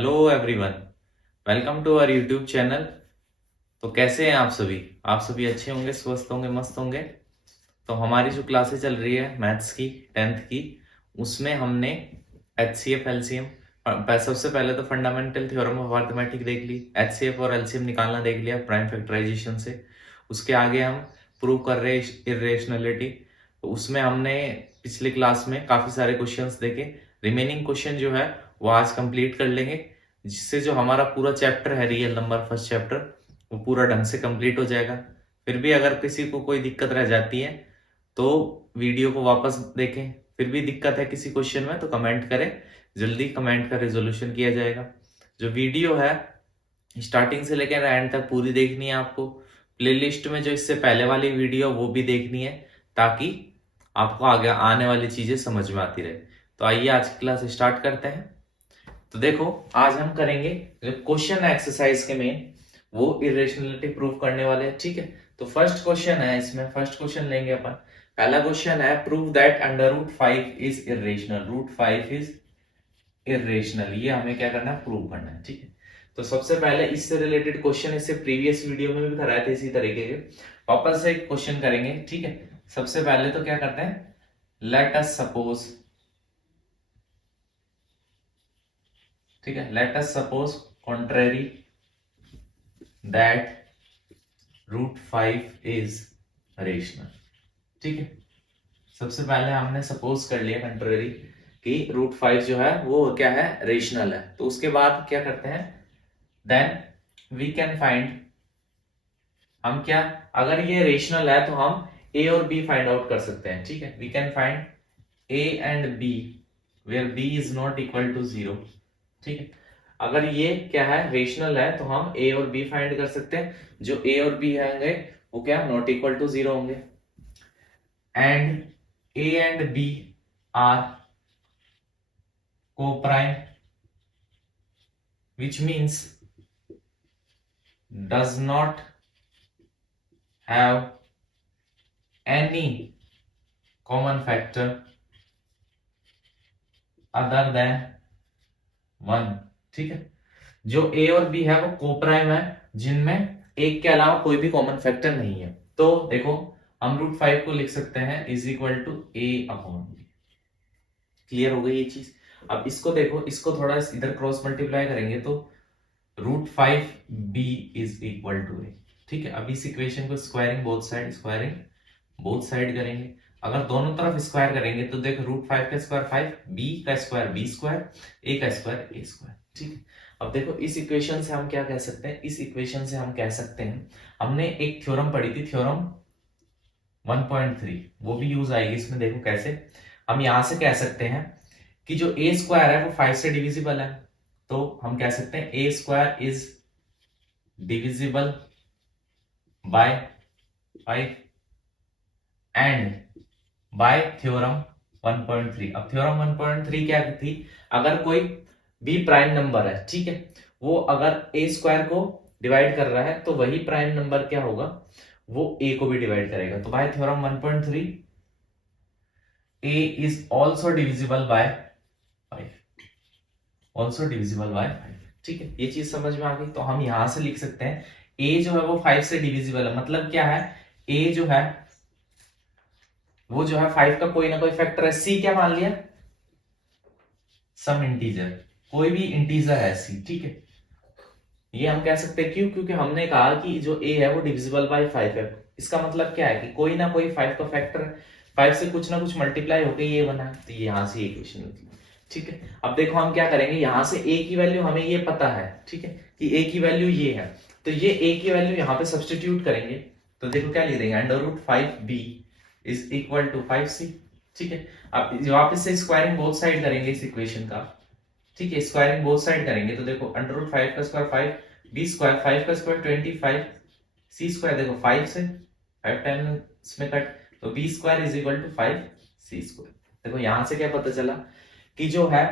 Hello everyone, welcome to our YouTube channel. तो कैसे हैं आप सभी? आप सभी अच्छे होंगे, स्वस्थ होंगे, मस्त होंगे। तो हमारी जो क्लासेस चल रही है मैथ्स की 10th की, उसमें हमने HCF एलसीएम, सबसे पहले तो फंडामेंटल थ्योरम ऑफ अर्थमेटिक देख ली, HCF और एलसीएम निकालना देख लिया प्राइम फैक्टराइजेशन से। उसके आगे हम प्रूव कर रहे हैं इरेशनलिटी। तो उसमें हमने पिछली क्लास में काफी सारे क्वेश्चंस देखे। रिमेनिंग क्वेश्चन जो है वो आज कंप्लीट कर लेंगे, जिससे जो हमारा पूरा चैप्टर है रियल नंबर फर्स्ट चैप्टर, वो पूरा ढंग से कंप्लीट हो जाएगा। फिर भी अगर किसी को कोई दिक्कत रह जाती है तो वीडियो को वापस देखें। फिर भी दिक्कत है किसी क्वेश्चन में तो कमेंट करें, जल्दी कमेंट का रिजोल्यूशन किया जाएगा। जो वीडियो है स्टार्टिंग से लेकर एंड तक पूरी देखनी है आपको। प्लेलिस्ट में जो इससे पहले वाली वीडियो वो भी देखनी है, ताकि आपको आगे आने वाली चीजें समझ में आती रहे। तो आइए आज की क्लास स्टार्ट करते हैं। तो देखो, आज हम करेंगे जो क्वेश्चन है एक्सरसाइज के मेन, वो इरेशनलिटी प्रूव करने वाले हैं। ठीक है, तो फर्स्ट क्वेश्चन है, इसमें फर्स्ट क्वेश्चन लेंगे अपन। पहला क्वेश्चन है, prove that under root 5 is irrational. Root 5 is irrational, ये हमें क्या करना है, प्रूव करना है। ठीक है, तो सबसे पहले इससे रिलेटेड क्वेश्चन इससे प्रीवियस वीडियो में भी कराए थे इसी तरीके के, वापस से एक क्वेश्चन करेंगे। ठीक है, सबसे पहले तो क्या करते हैं, लेट अस सपोज, ठीक है, let us suppose contrary that root 5 is rational. ठीक है, सबसे पहले हमने सपोज कर लिया कंट्रेरी कि रूट 5 जो है वो क्या है, रेशनल है। तो उसके बाद क्या करते हैं, देन वी कैन फाइंड, हम क्या, अगर ये रेशनल है तो हम ए और बी फाइंड आउट कर सकते हैं। ठीक है, we can find a and b where b is not equal to 0। ठीक है, अगर ये क्या है, रेशनल है, तो हम ए और बी फाइंड कर सकते हैं। जो ए और बी होंगे वो क्या, नॉट इक्वल टू 0 होंगे। And a and b are co-prime, which means does not have any common factor other than 1। ठीक है, जो ए और बी है वो कोप्राइम है, जिनमें एक के अलावा कोई भी कॉमन फैक्टर नहीं है। तो देखो, हम रूट 5 को लिख सकते हैं is equal to a upon b. Clear हो गई ये चीज। अब इसको देखो, इसको थोड़ा इधर क्रॉस मल्टीप्लाई करेंगे तो root 5 B is equal to A. ठीक है, अब इस इक्वेशन को स्क्वायरिंग बोथ साइड करेंगे। अगर दोनों तरफ स्क्वायर करेंगे तो देखो, रूट 5 का स्क्वायर 5, बी का स्क्वायर बी स्क्वायर, ए का स्क्वायर ए स्क्वायर। ठीक है, अब देखो इस इक्वेशन से हम क्या कह सकते हैं, इस इक्वेशन से हम कह सकते हैं, हमने एक थ्योरम पढ़ी थी, थ्योरम 1.3, वो भी यूज आएगी इसमें। देखो कैसे, हम यहां से कह सकते हैं कि जो ए स्क्वायर है वो 5 से डिविजिबल है। तो हम कह सकते हैं A square is divisible by 5 and by theorem 1.3। अब थ्योरम 1.3 क्या थी, अगर कोई बी प्राइम नंबर है, ठीक है, वो अगर ए स्क्वायर को डिवाइड कर रहा है तो वही प्राइम नंबर क्या होगा, वो ए को भी डिवाइड करेगा। तो bye theorem 1.3 A is also divisible by 5, also divisible by 5। ठीक है, ये चीज समझ में आ गई। तो हम यहां से लिख सकते हैं ए जो है वो 5 से डिविजिबल है, मतलब क्या है, ए जो है वो जो है 5 का कोई ना कोई फैक्टर है। सी क्या मान लिया, सम इंटीजर, कोई भी इंटीजर है सी। ठीक है, ये हम कह सकते हैं, क्यों, क्योंकि हमने कहा कि जो ए है वो डिविजिबल बाय 5 है। इसका मतलब क्या है कि कोई ना कोई 5 का फैक्टर है, 5 से कुछ ना कुछ मल्टीप्लाई होकर ये बना। तो ये यहां से इक्वेशन निकली। ठीक है, अब देखो हम क्या करेंगे, यहां से ए की वैल्यू हमें ये पता है, ठीक है, कि ए की वैल्यू ये है, तो ये ए की वैल्यू यहाँ पे सब्सटीट्यूट करेंगे। तो देखो क्या लिख देंगे, under root 5b is equal to 5c। ठीक है, अब वापस से स्क्वायरिंग बोथ साइड करेंगे इस इक्वेशन का। ठीक है, स्क्वायरिंग बोथ साइड करेंगे तो देखो, अंडर रूट 5 का स्क्वायर 5, बी स्क्वायर 5 का स्क्वायर 25, सी स्क्वायर देखो 5 से 5 टाइम इसमें कट, तो B square is equal to 5 c square. देखो यहां से क्या पता चला कि जो है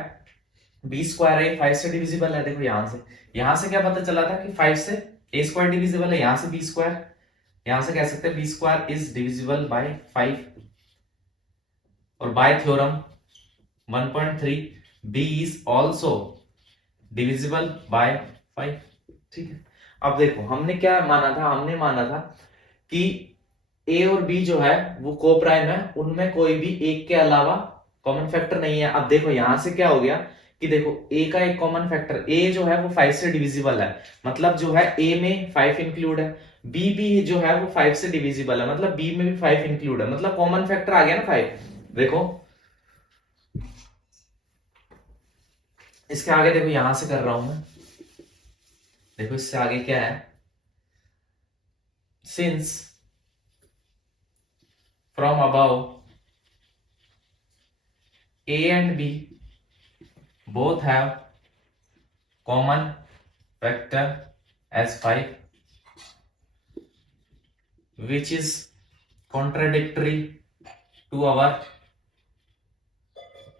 बी स्क्वायर है 5 से डिविजिबल है। देखो यहां से क्या पता चला था कि 5 से ए स्क्वायर डिविजिबल है, यहां से बी स्क्वायर, यहां से कह सकते हैं b square is divisible by 5। और by theorem 1.3 B is also divisible by 5। ठीक है, अब देखो हमने क्या माना था, हमने माना था कि ए और बी जो है वो को प्राइम है, उनमें कोई भी एक के अलावा कॉमन फैक्टर नहीं है। अब देखो यहां से क्या हो गया कि देखो ए का एक कॉमन फैक्टर, ए जो है वो 5 से डिविजिबल है, मतलब जो है ए में 5 इंक्लूड है, बी भी जो है वो 5 से डिविजिबल है, मतलब बी में भी 5 इंक्लूड है, मतलब कॉमन फैक्टर आ गया ना 5। देखो इसके आगे देखो यहां से कर रहा हूं मैं, देखो इससे आगे क्या है, since from above A and B both have common factor as 5, which is contradictory to our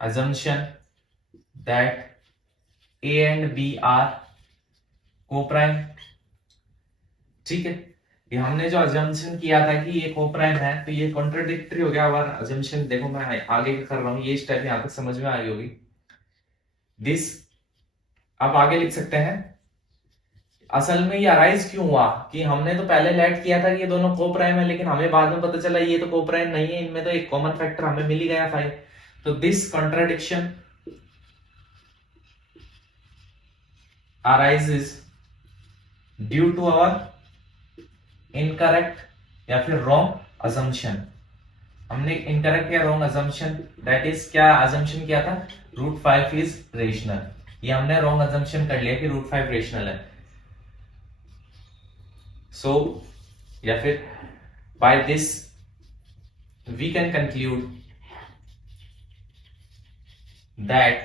assumption that A and B are co-prime। ठीक है, ये हमने जो अजम्पशन किया था कि ये को-प्राइम है, तो ये कॉन्ट्राडिक्टरी हो गया हमारा अजम्पशन। देखो मैं आगे कर रहा हूँ, ये स्टेप यहां तक समझ में आ गई होगी। दिस अब आगे लिख सकते हैं, असल में ये अराइज क्यों हुआ कि हमने तो पहले लेट किया था कि ये दोनों को प्राइम है, लेकिन हमें बाद में पता चला ये तो को प्राइम नहीं है, इनमें तो एक कॉमन फैक्टर हमें मिल ही गया 5। तो this contradiction arises due to our incorrect या फिर रॉन्ग अजम्पशन। हमने इनकरेक्ट या रॉन्ग अजम्पशन, दैट इज क्या अजम्पशन किया था, √5 इज रेशनल। ये हमने रॉन्ग अजम्पशन कर लिया कि √5 रेशनल है। So, या फिर by this we can conclude that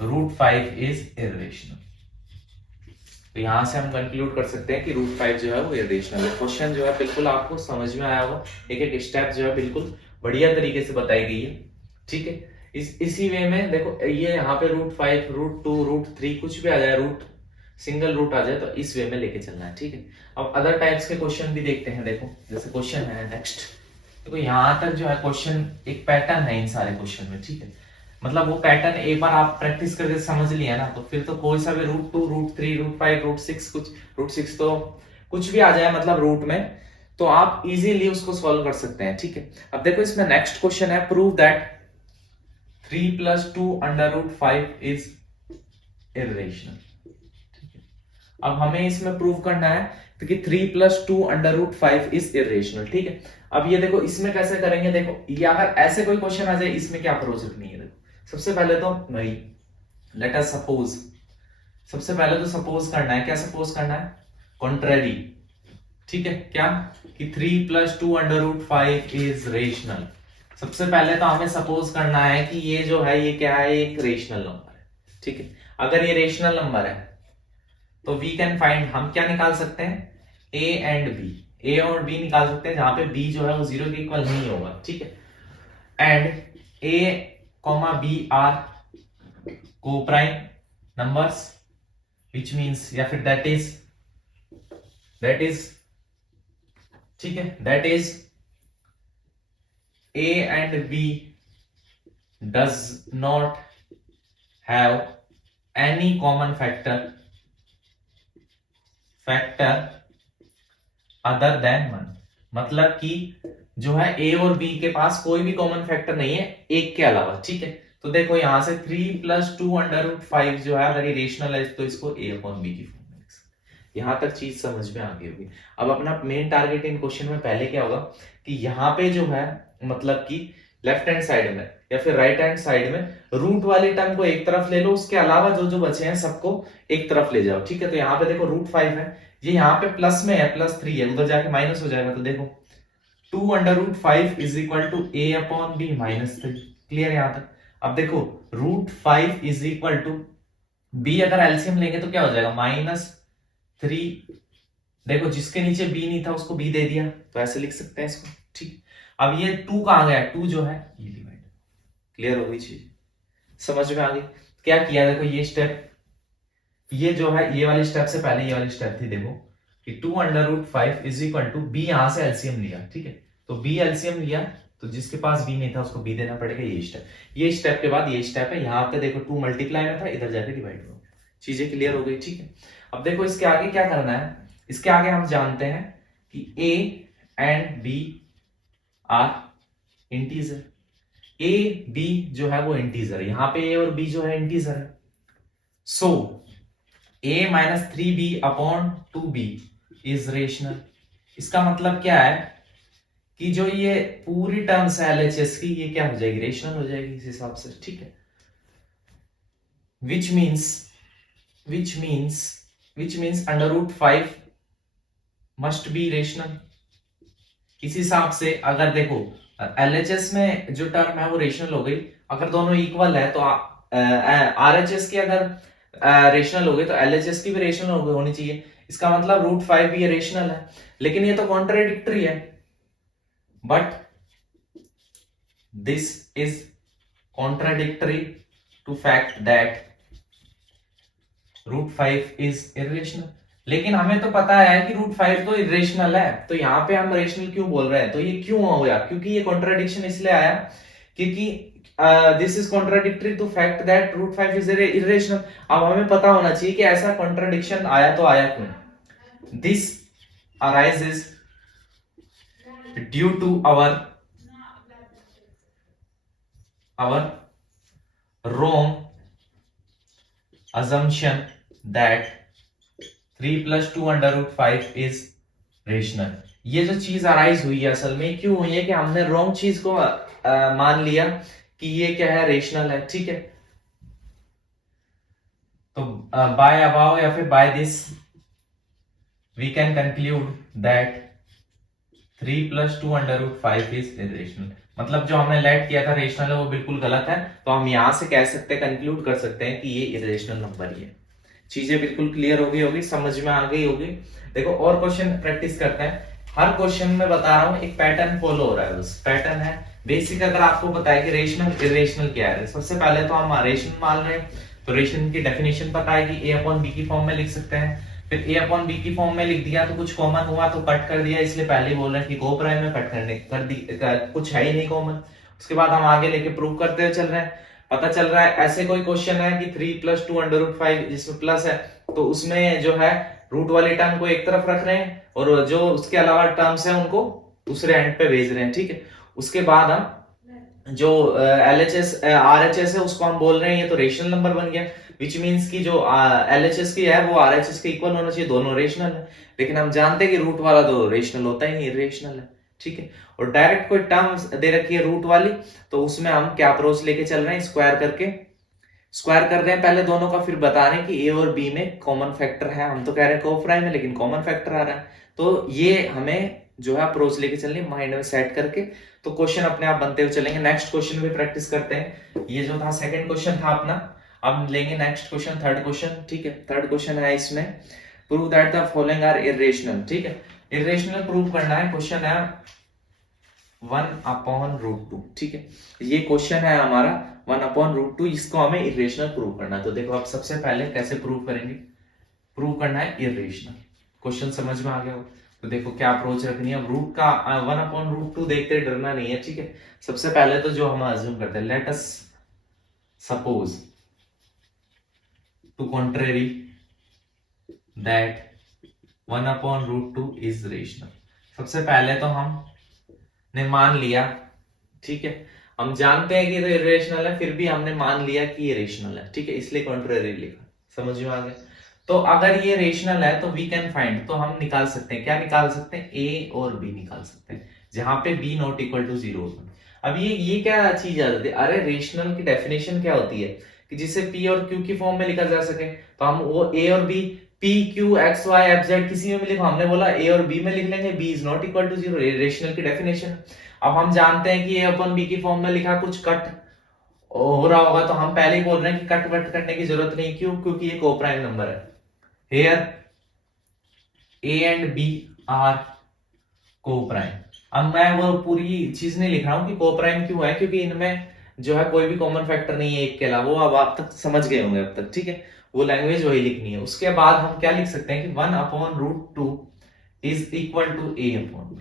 √5 is irrational। तो यहां से हम कंक्लूड कर सकते हैं कि √5 जो है वो इरेशनल है। क्वेश्चन जो है बिल्कुल आपको समझ में आया होगा, एक एक स्टेप जो है बिल्कुल बढ़िया तरीके से बताई गई है। ठीक है, इसी वे में देखो ये यहाँ पे √5 √2 √3 कुछ भी आ जाए, रूट सिंगल रूट आ जाए, तो इस वे में लेके चलना है। ठीक है, अब अदर टाइप्स के क्वेश्चन भी देखते हैं। देखो जैसे क्वेश्चन है नेक्स्ट, देखो यहां तक जो है क्वेश्चन एक पैटर्न है इन सारे क्वेश्चन में। ठीक है, मतलब वो पैटर्न एक बार आप प्रैक्टिस करके समझ लिया ना, तो फिर तो कोई सा भी √2 √3 √5 √6 कुछ √6 तो कुछ भी आ जाए मतलब रूट में, तो आप इजीली उसको सॉल्व कर सकते हैं। ठीक है, अब देखो इसमें नेक्स्ट क्वेश्चन है, प्रूव दैट 3 + 2 √5 इज इरेशनल। अब हमें इसमें प्रूव करना है तो कि 3 + 2 √5 इज इरेशनल। ठीक है, अब ये देखो इसमें कैसे करेंगे, देखो ये अगर ऐसे कोई क्वेश्चन आ जाए इसमें क्या प्रोसेस रखनी है। देखो सबसे पहले तो भाई लेट अस सपोज, सबसे पहले तो सपोज करना है, क्या सपोज करना है, कॉन्ट्रेरी। ठीक है, क्या कि 3 + 2 √5 इज रेशनल। सबसे पहले तो हमें सपोज करना है कि ये जो है ये क्या है, एक रेशनल नंबर है। ठीक है, अगर ये रेशनल नंबर है तो वी कैन फाइंड, हम क्या निकाल सकते हैं, ए एंड बी, ए और बी निकाल सकते हैं, जहां पे बी जो है वो 0 के इक्वल नहीं होगा। ठीक है, and a comma b are co prime numbers, which means या फिर दैट इज ठीक है, that is a and b does not have any common factor other than 1। मतलब कि जो है ए और बी के पास कोई भी कॉमन फैक्टर नहीं है एक के अलावा। ठीक है, तो देखो यहां से 3 + 2 √5 जो है अगर ये रेशनल है तो इसको a/b की फॉर्म में लिख सकते हैं। यहां तक चीज समझ में आ गई होगी। अब अपना मेन टारगेट इन क्वेश्चन में पहले क्या होगा कि यहाँ पे जो है मतलब कि लेफ्ट हैंड साइड में या फिर राइट हैंड साइड में रूट वाली टर्म को एक तरफ ले लो, उसके अलावा जो जो बचे हैं सबको एक तरफ ले जाओ। ठीक है, तो यहाँ पे देखो √5 है, ये यहाँ पे प्लस में है, +3 है, उधर जाके माइनस हो जाएगा, तो देखो 2 √5 is equal to a/b -3। Clear यहां तक। अब देखो √5 इज इक्वल टू b, अगर एलसीएम लेंगे तो क्या हो जाएगा -3। देखो जिसके नीचे b नहीं था उसको b दे दिया, तो ऐसे लिख सकते हैं इसको। ठीक, अब ये 2 कहां गया, 2 जो है ये डिवाइड। क्लियर हो गई चीज, समझ में आ गई। क्या किया, देखो ये स्टेप, ये जो है ये वाली स्टेप से पहले ये वाली स्टेप थी, देखो कि 2 √5 इज इक्वल टू b, यहां से एलसीएम लिया। ठीक है, तो b एलसीएम लिया, तो जिसके पास b नहीं था उसको b देना पड़ेगा। ये स्टेप के बाद ये स्टेप है, यहाँ पे देखो 2 मल्टीप्लाई में था, इधर जाके डिवाइड हो। चीजें क्लियर हो गई, ठीक है। अब देखो इसके आगे क्या करना है, इसके आगे हम जानते हैं कि a and b are integer. A b जो है वो इंटीजर है, यहां पे ए और बी जो है इंटीजर है। सो a minus 3b upon 2b is rational. इसका मतलब क्या है कि जो ये पूरी टर्म्स है एलएचएस की, ये क्या हो जाएगी, रेशनल हो जाएगी इस हिसाब से, ठीक है। Which means under root 5 must be rational. इस हिसाब से अगर देखो एलएचएस में जो टर्म है वो रेशनल हो गई, अगर दोनों इक्वल है तो आरएचएस की अगर रेशनल हो गई तो एलएचएस की भी रेशनल होनी चाहिए। इसका मतलब रूट 5 भी रेशनल है, लेकिन ये तो कॉन्ट्राडिक्टरी है। But this is contradictory to fact that root 5 is irrational. लेकिन हमें तो पता है कि रूट 5 तो इरेशनल है, तो यहाँ पे हम रेशनल क्यों बोल रहे हैं, तो ये क्यों हो गया, क्योंकि ये कॉन्ट्राडिक्शन इसलिए आया क्योंकि this is contradictory to fact that root 5 is irrational. अब हमें पता होना चाहिए कि ऐसा कॉन्ट्राडिक्शन आया तो आया क्यों। This arises due to our wrong assumption that 3 plus 2 under root 5 is rational। ये जो चीज अराइज हुई है असल में क्यों हुई है कि हमने रॉन्ग चीज को मान लिया कि ये क्या है, रेशनल है, ठीक है। तो बाय अबाव या फिर by this we can conclude that 3 plus 2 under root 5 is irrational। मतलब जो हमने लेट किया था रेशनल है वो बिल्कुल गलत है, तो हम यहां से कह सकते हैं, कंक्लूड कर सकते हैं कि ये इरेशनल नंबर ही है। चीजें बिल्कुल क्लियर हो गई होगी, समझ में आ गई होगी। देखो और क्वेश्चन प्रैक्टिस करते हैं। हर क्वेश्चन में बता रहा हूं एक पैटर्न फॉलो हो रहा है, बस पैटर्न है बेसिक। अगर आपको पता है कि रेशनल इरेशनल क्या है, सबसे पहले तो हम रेशनल मान रहे हैं, तो रेशनल की डेफिनेशन पता है कि a अपॉन बी की फॉर्म में लिख सकते हैं। फिर a अपॉन बी की फॉर्म में लिख दिया तो कुछ कॉमन हुआ तो कट कर दिया, इसलिए पहले बोल रहे हैं कि को प्राइम में कट करने कुछ है ही नहीं कॉमन। उसके बाद हम आगे लेके प्रूव करते हुए चल रहे हैं। पता चल रहा है ऐसे कोई क्वेश्चन है कि 3 plus 2 under root 5 जिसमें प्लस है, तो उसमें जो है रूट वाली टर्म को एक तरफ रख रहे हैं और जो उसके अलावा टर्म्स है उनको दूसरे एंड पे भेज रहे हैं, ठीक है। उसके बाद हम जो LHS RHS है उसको हम बोल रहे हैं ये तो रेशनल नंबर बन गया, विच मीन्स की जो LHS की है वो RHS के इक्वल होना चाहिए, दोनों रेशनल है। लेकिन हम जानते हैं कि रूट वाला तो रेशनल होता ही नहीं, इरेशनल है, ठीक है। और डायरेक्ट कोई टर्म दे रखी है रूट वाली, तो उसमें हम क्या अप्रोच लेके चल रहे हैं, स्क्वायर करके स्क्वायर कर रहे हैं पहले दोनों का, फिर बता रहे हैं कि ए और बी में कॉमन फैक्टर है। हम तो कह रहे हैं कोप्राइम है लेकिन कॉमन फैक्टर आ रहा है, तो ये हमें जो है अप्रोच लेके चलनी माइंड में सेट करके, तो क्वेश्चन अपने आप बनते हुए चलेंगे। नेक्स्ट क्वेश्चन भी प्रैक्टिस करते हैं। ये जो था सेकंड क्वेश्चन था अपना, अब लेंगे नेक्स्ट क्वेश्चन, थर्ड क्वेश्चन, ठीक है। थर्ड क्वेश्चन है इसमें prove that the following are irrational, ठीक है। इरेशनल प्रूव करना है, क्वेश्चन है 1/√2, ठीक है। ये क्वेश्चन है हमारा 1/√2, इसको हमें इरेशनल प्रूव करना है। तो देखो अब सबसे पहले कैसे प्रूव करेंगे, प्रूव करना है इरेशनल। क्वेश्चन समझ में आ गया हो तो देखो क्या अप्रोच रखनी है। अब रूट का 1/√2 देखते डरना नहीं है, ठीक है। सबसे पहले तो जो हम अज्यूम करते हैं, let us suppose to contrary that 1/√2 is rational. सबसे पहले तो हम ने मान लिया, ठीक है। हम जानते हैं कि ये इरेशनल है, फिर भी हमने मान लिया कि ये रेशनल है, ठीक है, इसलिए कॉन्ट्रेरी लिखा। समझ में आ गया। तो अगर ये रेशनल है तो वी कैन फाइंड, तो हम निकाल सकते हैं, क्या निकाल सकते हैं, ए और बी निकाल सकते हैं, जहां पे बी नॉट इक्वल टू 0 होगा। अब ये क्या चीज आ जाती है, अरे रेशनल की डेफिनेशन क्या होती है कि जिसे पी और क्यू की फॉर्म में लिखा जा सके, तो हम वो ए और B, P Q X Y F Z किसी में भी लिखो, हमने बोला ए और बी में लिख लेंगे, B is not equal to 0, rational की डेफिनेशन। अब हम जानते हैं कि ए अपन बी की फॉर्म में लिखा, कुछ कट हो रहा होगा, तो हम पहले ही बोल रहे हैं कि कट वट करने की जरूरत नहीं, क्यों, क्योंकि ये कोप्राइम नंबर है। Here A and B are coprime. अब मैं वो पूरी चीज नहीं लिख रहा हूं कि कोप्राइम क्यों है, क्योंकि इनमें जो है कोई भी कॉमन फैक्टर नहीं है एक के अलावा, वो अब आप तक समझ गए होंगे अब तक, ठीक है। वो लैंग्वेज वही लिखनी है। उसके बाद हम क्या लिख सकते हैं कि 1/√2 is equal to A upon B।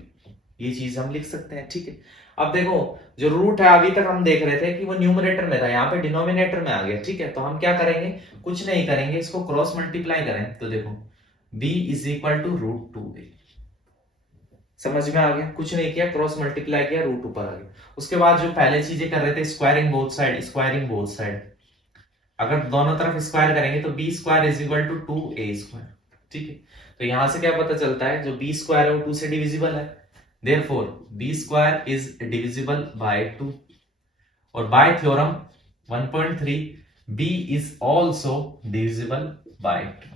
ये चीज हम लिख सकते हैं, ठीक है। अब देखो जो रूट है अभी तक हम देख रहे थे कि वो न्यूमरेटर में था, यहाँ पे डिनोमिनेटर में आ गया, ठीक है। तो हम क्या करेंगे, कुछ नहीं करेंगे, इसको क्रॉस मल्टीप्लाई करें तो देखो b is equal to root 2a। समझ में आ गया, कुछ नहीं किया, क्रॉस मल्टीप्लाई किया, रूट ऊपर आ गया। उसके बाद जो पहले चीजें कर रहे थे, squaring both side, squaring both side, अगर दोनों तरफ स्क्वायर करेंगे तो B square is equal to 2a square, ठीक है। तो यहां से क्या पता चलता है, जो बी स्क्वायर है वो 2 से डिविजिबल है, therefore B square is divisible by 2। और by theorem 1.3 B is also divisible by 2।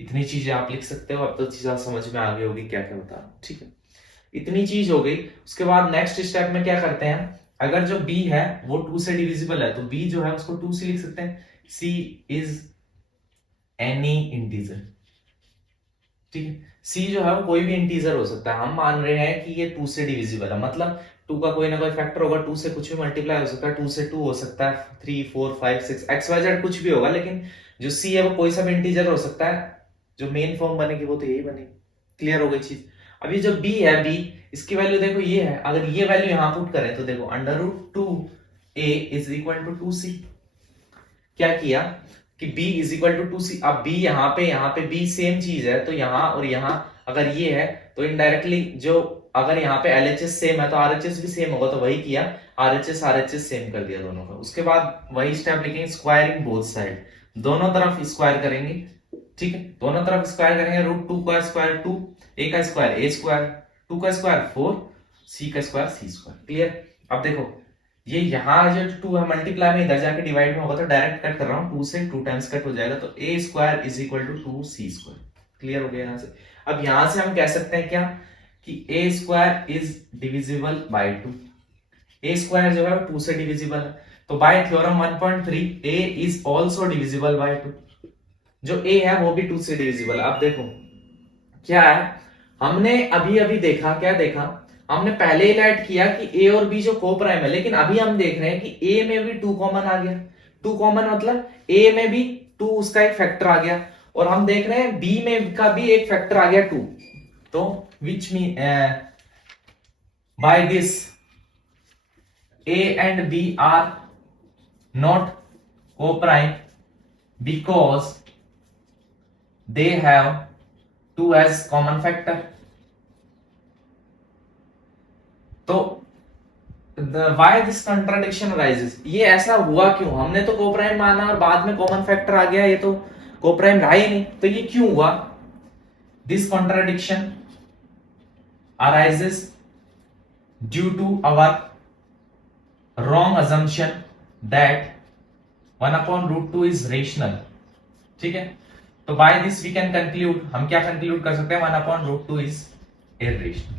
इतनी चीजें आप लिख सकते हो। अब तो चीजें समझ में आ गई होगी क्या क्या बता रहा हूं, ठीक है। इतनी चीज हो गई। उसके बाद नेक्स्ट स्टेप में क्या करते हैं, अगर जो b है वो 2 से डिविजिबल है तो b जो है उसको 2 से लिख सकते हैं, c इज एनी इंटीजर, ठीक है। c जो है वो कोई भी इंटीजर हो सकता है। हम मान रहे हैं कि ये 2 से डिविजिबल है, मतलब 2 का कोई ना कोई फैक्टर होगा, 2 से कुछ भी मल्टीप्लाई हो सकता है, 2 से 2 हो सकता है, 3 4 5 6 XYZ कुछ भी होगा, लेकिन जो c है वो कोई सा भी इंटीजर हो सकता है। जो मेन फॉर्म बनेगी वो तो यही बनेगी। क्लियर हो गई चीज। अभी जो b है, b इसकी वैल्यू देखो ये है, अगर ये वैल्यू यहां पुट करें तो देखो under root 2a is equal to 2c। क्या किया कि b is equal to 2c। अब b यहाँ पे b सेम चीज है, तो यहाँ और यहाँ अगर ये है तो इनडायरेक्टली जो, अगर यहाँ पे LHS सेम है तो RHS भी सेम होगा, तो वही किया, RHS सेम कर दिया दोनों का। उसके बाद वही स्टेप लिखेंगे, स्क्वायरिंग बोथ साइड, दोनों तरफ स्क्वायर करेंगे, ठीक है। दोनों तरफ स्क्वायर करेंगे, रूट 2 का स्क्वायर 2, a का स्क्वायर a स्क्वायर, 2 का स्क्वायर 4, c का स्क्वायर c स्क्वायर। क्लियर। अब देखो ये यहाँ जो 2 है मल्टीप्लाई में इधर जाके डिवाइड में होगा, तो डायरेक्ट कट कर रहा हूँ, 2 से 2 टाइम्स कट हो जाएगा, तो a square is equal to 2c square. Clear हो गया यहाँ से। अब यहाँ से हम कह सकते हैं क्या कि a square is divisible by 2। a square जो है 2 से डिविजिबल है, तो bye theorem 1.3 a is also divisible by 2। जो a है वो भी 2 से डिविजिबल। अब देखो क्या है, हमने अभी अभी देखा, क्या देखा, हमने पहले ही ऐड किया कि a और b जो को प्राइम है, लेकिन अभी हम देख रहे हैं कि a में भी 2 कॉमन आ गया। 2 कॉमन मतलब a में भी 2 उसका एक फैक्टर आ गया, और हम देख रहे हैं b में का भी एक फैक्टर आ गया 2। तो which mean by this a and b are not coprime because they have 2 as common factor। तो why this contradiction arises, ये ऐसा हुआ क्यों, हमने तो कोप्राइम माना और बाद में कॉमन फैक्टर आ गया, ये तो कोप्राइम रहा ही नहीं, तो ये क्यों हुआ। This contradiction arises due to our wrong assumption that 1 upon root 2 is rational, ठीक है। तो by this we can conclude, हम क्या कंक्लूड कर सकते हैं, 1 अपॉन रूट 2 इज इर्रेशनल।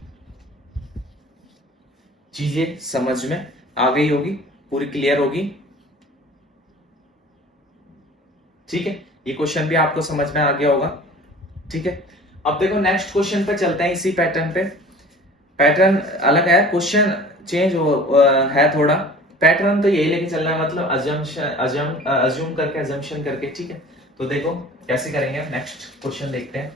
चीजें समझ में आ गई होगी, पूरी क्लियर होगी, ठीक है। ये क्वेश्चन भी आपको समझ में आ गया होगा, ठीक है। अब देखो नेक्स्ट क्वेश्चन पे चलते हैं, इसी पैटर्न पे। पैटर्न अलग है, क्वेश्चन चेंज है थोड़ा, पैटर्न तो यही लेके चलना है, मतलब अज्यूम करके, अजम्पशन करके, ठीक है। तो देखो कैसे करेंगे, नेक्स्ट क्वेश्चन देखते हैं।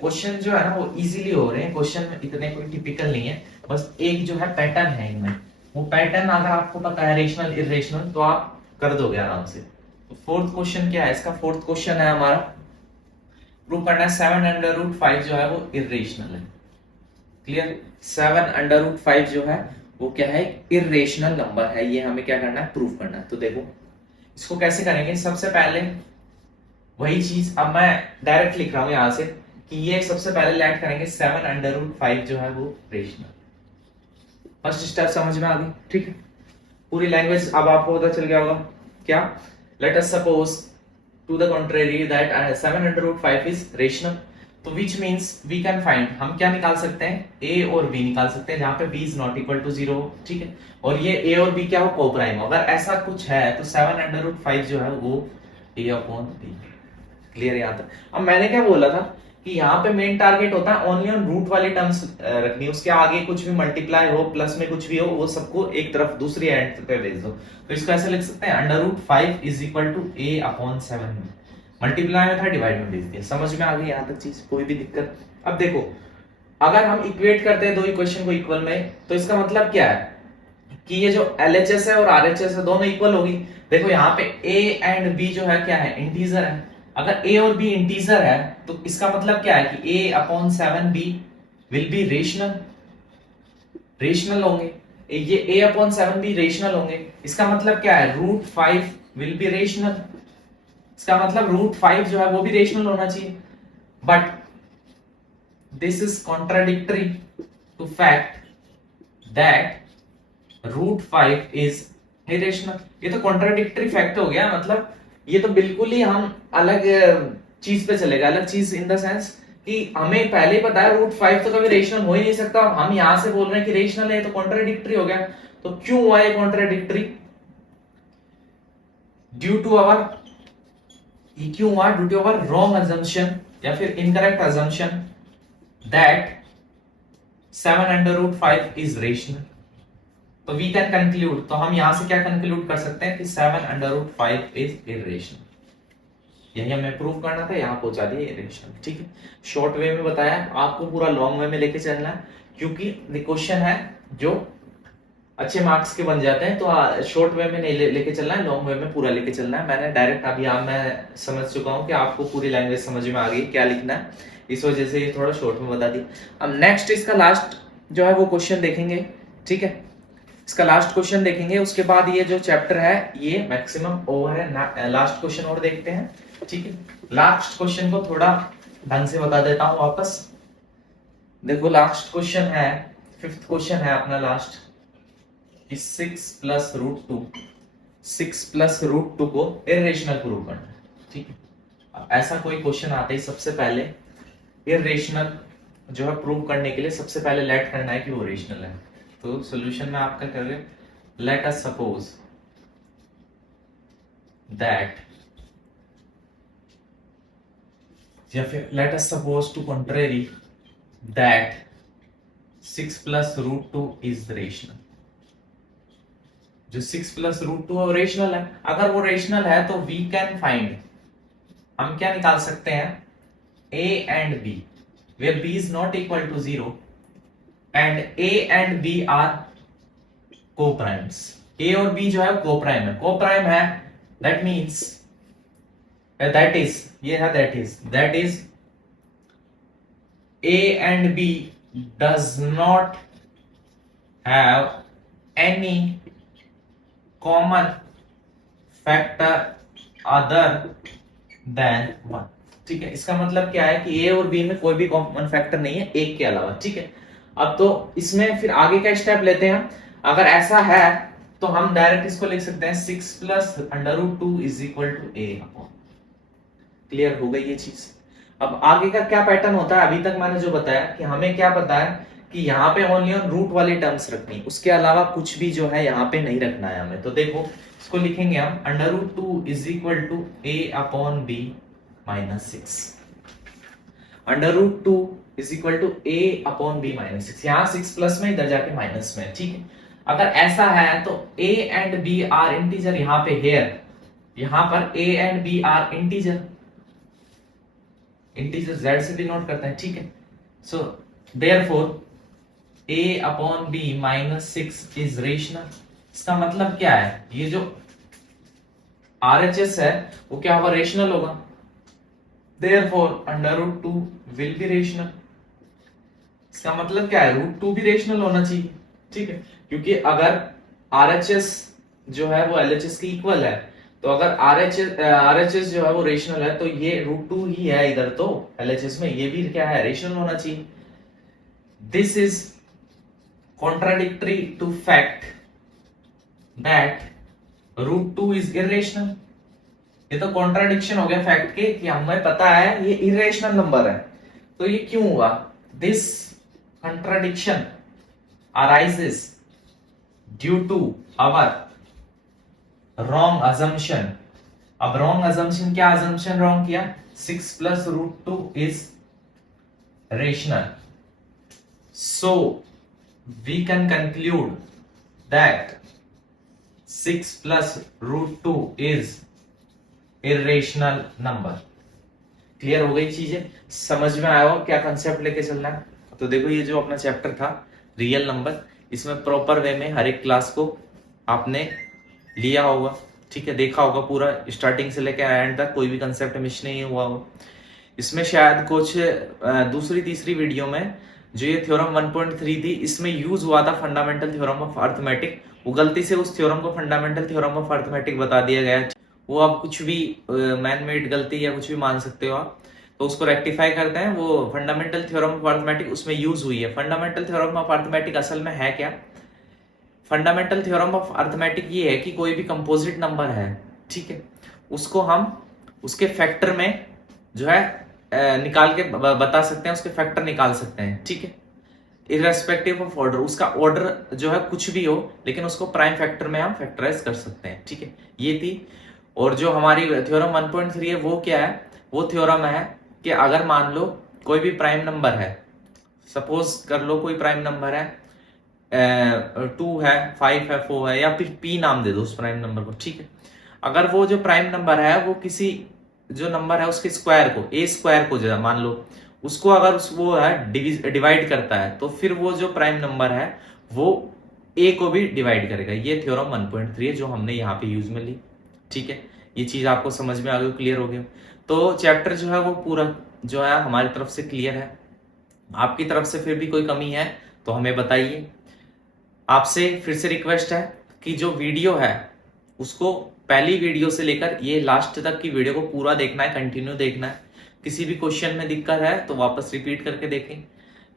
क्वेश्चन जो है ना वो इजीली हो रहे हैं, क्वेश्चन इतने कोई टिपिकल नहीं है, बस एक जो है पैटर्न है इनमें, वो पैटर्न अगर आपको पता है रेशनल इरेशनल तो आप कर दोगे आराम से। तो फोर्थ क्वेश्चन क्या है इसका, फोर्थ क्वेश्चन है हमारा, प्रूव करना है 7 अंडर रूट 5 जो है वो इरेशनल है। क्लियर, 7 अंडर रूट 5 जो है वो क्या है, इरेशनल नंबर है, ये हमें क्या करना है, प्रूव करना है। तो देखो इसको कैसे करेंगे, सबसे पहले वही चीज, अब मैं डायरेक्ट लिख रहा हूं यहां से कि ये सबसे पहले लेट करेंगे 7 अंडर रूट 5 जो है वो रेशनल। फर्स्ट स्टेप समझ में आ गई, ठीक है। पूरी लैंग्वेज अब आपको पता चल गया होगा क्या। Let us suppose to the contrary that 7 under root 5 is rational, तो which means we can find, हम क्या निकाल सकते हैं, a और b निकाल सकते हैं, जहां पे b is not equal to 0, ठीक है। और ये a और b क्या हो, कोप्राइम। अगर ऐसा कुछ है तो 7 अंडर रूट 5 जो है वो a अपॉन b। क्लियर यहाँ तक। अब मैंने क्या बोला था कि यहाँ पे मेन टारगेट होता है ओनली ऑन रूट वाली टर्म्स रखनी, उसके आगे कुछ भी मल्टीप्लाई हो, प्लस में कुछ भी हो, वो सबको एक तरफ दूसरी एंड पे भेज दो। तो इसको ऐसे लिख सकते हैं, under root 5 is equal to a upon 7। Multiply में था, डिवाइड में भेज दिया। समझ में आ गई यहाँ तक चीज, कोई भी दिक्कत। अब देखो अगर हम इक्वेट करते हैं दो इक्वेशन को इक्वल में, तो इसका मतलब क्या है कि ये जो LHS है और RHS है दोनों इक्वल होगी। देखो यहाँ पे a एंड b जो है क्या है, इंटीजर है। अगर a और b इंटीजर है तो इसका मतलब क्या है कि a/7b will be rational, rational होंगे। ये a/7b रेशनल होंगे। इसका मतलब क्या है, √5 विल बी रेशनल। इसका मतलब √5 जो है वो भी रेशनल होना चाहिए। But this is contradictory to fact that √5 is irrational. ये तो कॉन्ट्राडिक्टरी फैक्ट हो गया, मतलब ये तो बिल्कुल ही हम अलग चीज पे चलेगा। अलग चीज इन द सेंस कि हमें पहले ही पता है √5 तो कभी रेशनल हो ही नहीं सकता, हम यहां से बोल रहे हैं कि रेशनल है, तो कॉन्ट्राडिक्टरी हो गया। तो क्यों हुआ ये कॉन्ट्राडिक्टरी? ड्यू टू आवर, ये क्यों हुआ? Due to our wrong assumption या फिर incorrect assumption that 7/5 is rational. तो वी कैन कंक्लूड, तो हम यहां से क्या कंक्लूड कर सकते हैं कि 7/5 इज इरेशनल। यही हमें प्रूव करना था, यहां पहुंचा दिया इरेशनल। ठीक है, शॉर्ट वे में बताया, आपको पूरा लॉन्ग वे में लेके चलना है, क्योंकि क्वेश्चन है जो अच्छे मार्क्स के बन जाते हैं। तो शॉर्ट वे में नहीं लेके चलना है, लॉन्ग वे में पूरा लेके चलना है। मैंने डायरेक्ट अभी मैं समझ चुका हूं कि आपको पूरी लैंग्वेज समझ में आ गई क्या लिखना है, इस वजह से ये थोड़ा शॉर्ट में बता दिया। अब नेक्स्ट इसका लास्ट जो है वो क्वेश्चन देखेंगे। ठीक है, इसका लास्ट क्वेश्चन देखेंगे, उसके बाद ये जो चैप्टर है ये मैक्सिमम ओवर है। लास्ट क्वेश्चन और देखते हैं। ठीक है, लास्ट क्वेश्चन को थोड़ा ढंग से बता देता हूं वापस। देखो लास्ट क्वेश्चन है, 5th क्वेश्चन है अपना लास्ट, 6 + √2, 6 + √2 को इरेशनल प्रूव करना है। ठीक है, अब ऐसा कोई क्वेश्चन आता है, सबसे पहले इरेशनल जो है प्रूव करने के लिए सबसे पहले लेट करना है कि वो रेशनल है। तो सॉल्यूशन में आपका कर रहे, लेट अस सपोज दैट, या फिर let us suppose to contrary that 6 + √2 is rational. जो 6 + √2 है वो रेशनल है। अगर वो रेशनल है तो वी कैन फाइंड, हम क्या निकाल सकते हैं, a and b where b is not equal to 0 and a and b are co-primes। a और b जो है co-prime है, co-prime है, that means that is, ये है that is a and b does not have any common factor other than 1। ठीक है, इसका मतलब क्या है कि a और b में कोई भी कॉमन फैक्टर नहीं है एक के अलावा। ठीक है, अब तो इसमें फिर आगे का स्टेप लेते हैं। अगर ऐसा है तो हम डायरेक्ट इसको लिख सकते हैं 6 + √2 = a। क्लियर हो गई ये चीज। अब आगे का क्या पैटर्न होता है, अभी तक मैंने जो बताया कि हमें क्या पता है कि यहाँ पे ओनली ऑन रूट वाली टर्म्स रखनी, उसके अलावा कुछ भी जो है यहाँ पे नहीं रखना है हमें। तो देखो इसको लिखेंगे हम √2 = a/b - 6। √2 = a/b - 6, यहाँ 6 प्लस में, इधर जाके माइनस में। ठीक है, अगर ऐसा है तो a and b are integer, यहाँ पे हेयर, यहाँ पर a and b are integer, integer z से डिनोट करते हैं। ठीक है, so therefore a/b - 6 is rational. इसका मतलब क्या है, ये जो RHS है वो क्या होगा, रेशनल होगा। Therefore √2 will be rational. इसका मतलब क्या है, √2 भी रेशनल होना चाहिए। ठीक है, क्योंकि अगर RHS जो है वो LHS की इक्वल है, तो अगर RHS जो है वो रेशनल है तो ये √2 ही है इधर, तो LHS में ये भी क्या है, रेशनल होना चाहिए। This is contradictory to fact that √2 is irrational. ये तो कॉन्ट्राडिक्शन हो गया फैक्ट के कि हमें पता है ये इरेशनल नंबर है, तो ये क्यों हुआ? This contradiction arises due to our wrong assumption। अब wrong assumption, क्या assumption wrong किया, 6 + √2 is rational, so we can conclude that 6 + √2 is irrational number। Clear हो गई चीजें, समझ में आया हो क्या कंसेप्ट लेके चलना है? तो देखो ये जो अपना चैप्टर था रियल नंबर, इसमें प्रॉपर वे में हर एक क्लास को आपने लिया होगा, ठीक है, देखा होगा पूरा स्टार्टिंग से लेकर एंड तक, कोई भी कंसेप्ट मिस नहीं हुआ हो। इसमें शायद कुछ दूसरी तीसरी वीडियो में जो ये थ्योरम 1.3 थी, इसमें यूज हुआ था फंडामेंटल थ्योरम ऑफ अर्थमेटिक, वो गलती से उस थ्योरम को फंडामेंटल थ्योरम ऑफ अर्थमेटिक बता दिया गया। वो आप कुछ भी मैन मेड गलती या कुछ भी मान सकते हो आप, तो उसको रेक्टिफाई करते हैं। वो फंडामेंटल थ्योरम ऑफ अर्थमेटिक उसमें यूज हुई है। फंडामेंटल थ्योरम ऑफ अर्थमेटिक असल में है क्या? फंडामेंटल थ्योरम ऑफ अर्थमेटिक ये है कि कोई भी कंपोजिट नंबर है, ठीक है, उसको हम उसके फैक्टर में जो है निकाल के बता सकते हैं, उसके फैक्टर निकाल सकते हैं, ठीक है, इररेस्पेक्टिव ऑफ ऑर्डर। उसका ऑर्डर जो है कुछ भी हो, लेकिन उसको प्राइम फैक्टर में हम फैक्टराइज कर सकते हैं, ठीक है, ये थी। और जो हमारी थ्योरम 1.3 है वो क्या है? वो थ्योरम है कि अगर मान लो कोई भी प्राइम नंबर है, सपोज कर लो कोई प्राइम नंबर है 2 है, 5 है, 4 है, या फिर P नाम दे दो उस प्राइम नंबर को, ठीक है। अगर वो जो प्राइम नंबर है वो किसी जो नंबर है उसके स्क्वायर को, ए स्क्वायर को जो मान लो, उसको अगर वो है डिवाइड करता है, तो फिर वो जो प्राइम नंबर है वो ए को भी डिवाइड करेगा। ये थ्योरम 1.3 है जो हमने यहाँ पे यूज में ली, ठीक है। ये चीज आपको समझ में आ गई, क्लियर हो गया? तो चैप्टर जो है वो पूरा जो है हमारी तरफ से क्लियर है। आपकी तरफ से फिर भी कोई कमी है तो हमें बताइए। आपसे फिर से रिक्वेस्ट है कि जो वीडियो है उसको पहली वीडियो से लेकर ये लास्ट तक की वीडियो को पूरा देखना है, कंटिन्यू देखना है। किसी भी क्वेश्चन में दिक्कत है तो वापस रिपीट करके देखें,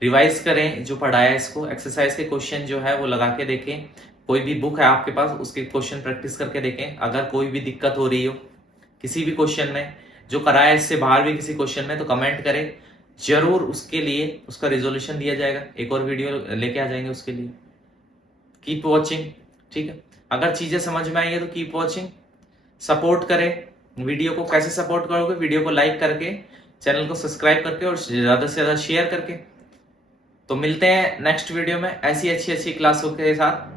रिवाइज करें जो पढ़ाया इसको, एक्सरसाइज के क्वेश्चन जो है वो लगा के देखें। कोई भी बुक है आपके पास उसके क्वेश्चन प्रैक्टिस करके देखें। अगर कोई भी दिक्कत हो रही हो किसी भी क्वेश्चन में, जो कराया इससे बाहर भी किसी क्वेश्चन में, तो कमेंट करें, जरूर उसके लिए उसका रिजोल्यूशन दिया जाएगा। एक और वीडियो लेके आ जाएंगे उसके लिए। कीप वॉचिंग, ठीक है। अगर चीजें समझ में आई है तो कीप वॉचिंग, सपोर्ट करें। वीडियो को कैसे सपोर्ट करोगे? वीडियो को लाइक करके, चैनल को सब्सक्राइब करके और ज्यादा से ज्यादा शेयर करके। तो मिलते हैं नेक्स्ट वीडियो में ऐसी अच्छी क्लासों के साथ।